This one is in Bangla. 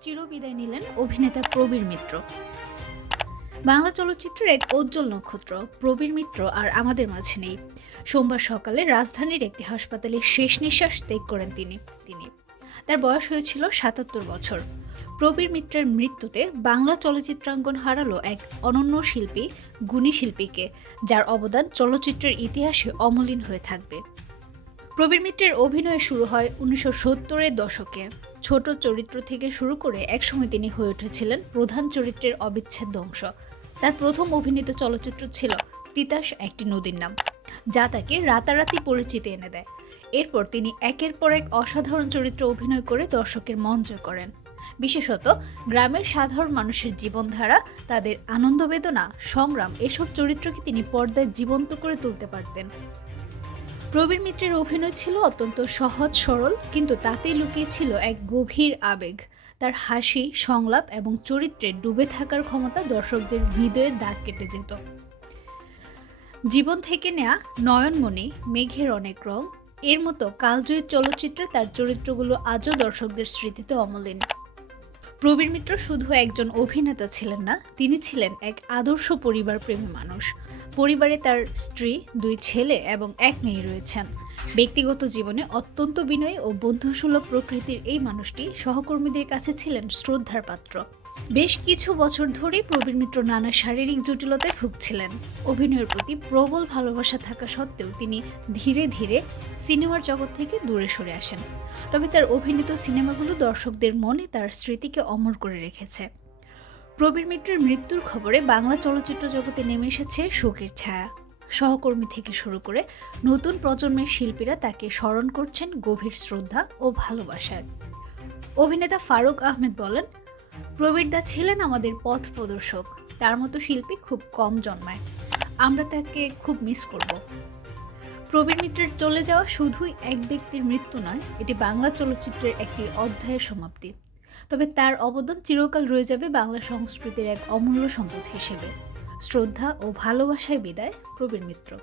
চিরবিদায় নিলেন অভিনেতা প্রবীর মিত্র। বাংলা চলচ্চিত্রের এক উজ্জ্বল নক্ষত্র, প্রবীর মিত্র আর আমাদের মাঝে নেই। সোমবার সকালে রাজধানীর একটি হাসপাতালে শেষ নিঃশ্বাস ত্যাগ করেন তিনি। তিনি তার বয়স হয়েছিল সাতাত্তর বছর। প্রবীর মিত্রের মৃত্যুতে বাংলা চলচ্চিত্রাঙ্গন হারালো এক অনন্য শিল্পী, গুণী শিল্পীকে, যার অবদান চলচ্চিত্রের ইতিহাসে অমলিন হয়ে থাকবে। প্রবীর মিত্রের অভিনয় শুরু হয় উনিশশো সত্তরের দশকে। ছোট চরিত্র থেকে শুরু করে একসময় তিনি হয়ে উঠেছিলেন প্রধান চরিত্রের অবিচ্ছেদ্য অংশ। তার প্রথম অভিনীত চলচ্চিত্র ছিল তিতাস একটি নদীর নাম, যা তাকে রাতারাতি পরিচিতি এনে দেয়। এরপর তিনি একের পর এক অসাধারণ চরিত্রে অভিনয় করে দর্শকের জয় করেন। বিশেষত গ্রামের সাধারণ মানুষের জীবনধারা, তাদের আনন্দ বেদনা সংগ্রাম, এসব চরিত্রকে তিনি পর্দায় জীবন্ত করে তুলতে পারতেন। প্রবীর মিত্রের অভিনয় ছিল অত্যন্ত সহজ, সরল, কিন্তু তাতেই লুকিয়ে ছিল এক গভীর আবেগ। তার হাসি, সংলাপ এবং চরিত্রে ডুবে থাকার ক্ষমতা দর্শকদের হৃদয়ে দাগ কেটে যেত। জীবন থেকে নেয়া নয়নমণি, মেঘের অনেক রং, এর মতো কালজয়ী চলচ্চিত্রে তার চরিত্রগুলো আজও দর্শকদের স্মৃতিতে অমলিন। প্রবীর মিত্র শুধু একজন অভিনেতা ছিলেন না, তিনি ছিলেন এক আদর্শ পরিবার প্রেমী মানুষ। পরিবারে তার স্ত্রী, দুই ছেলে এবং এক মেয়ে রয়েছেন। ব্যক্তিগত জীবনে অত্যন্ত বিনয়ী ও বন্ধুসুলভ প্রকৃতির এই মানুষটি সহকর্মীদের কাছে ছিলেন শ্রদ্ধার পাত্র। বেশ কিছু বছর ধরেই প্রবীর মিত্র নানা শারীরিক জটিলতায় ভুগছিলেন। অভিনয়ের প্রতি প্রবল ভালোবাসা থাকা সত্ত্বেও তিনি ধীরে ধীরে সিনেমার জগৎ থেকে দূরে সরে আসেন। তবে তার অভিনীত সিনেমাগুলো দর্শকদের মনে তার স্মৃতিকে অমর করে রেখেছে। প্রবীর মিত্রের মৃত্যুর খবরে বাংলা চলচ্চিত্র জগতে নেমে এসেছে শোকের ছায়া। সহকর্মী থেকে শুরু করে নতুন প্রজন্মের শিল্পীরা তাকে স্মরণ করছেন গভীর শ্রদ্ধা ও ভালোবাসায় অভিনেতা ফারুক আহমেদ বলেন প্রবীরদা ছিলেন আমাদের পথ প্রদর্শক। তার মতো শিল্পী খুব কম জন্মায়। আমরা তাকে খুব মিস করব। প্রবীর মিত্রের চলে যাওয়া শুধুই এক ব্যক্তির মৃত্যু নয়, এটি বাংলা চলচ্চিত্রের একটি অধ্যায়ের সমাপ্তি। তবে তার অবদান চিরকাল রয়ে যাবে বাংলা সংস্কৃতির এক অমূল্য সম্পদ হিসেবে। শ্রদ্ধা ও ভালোবাসায় বিদায়, প্রবীর মিত্র।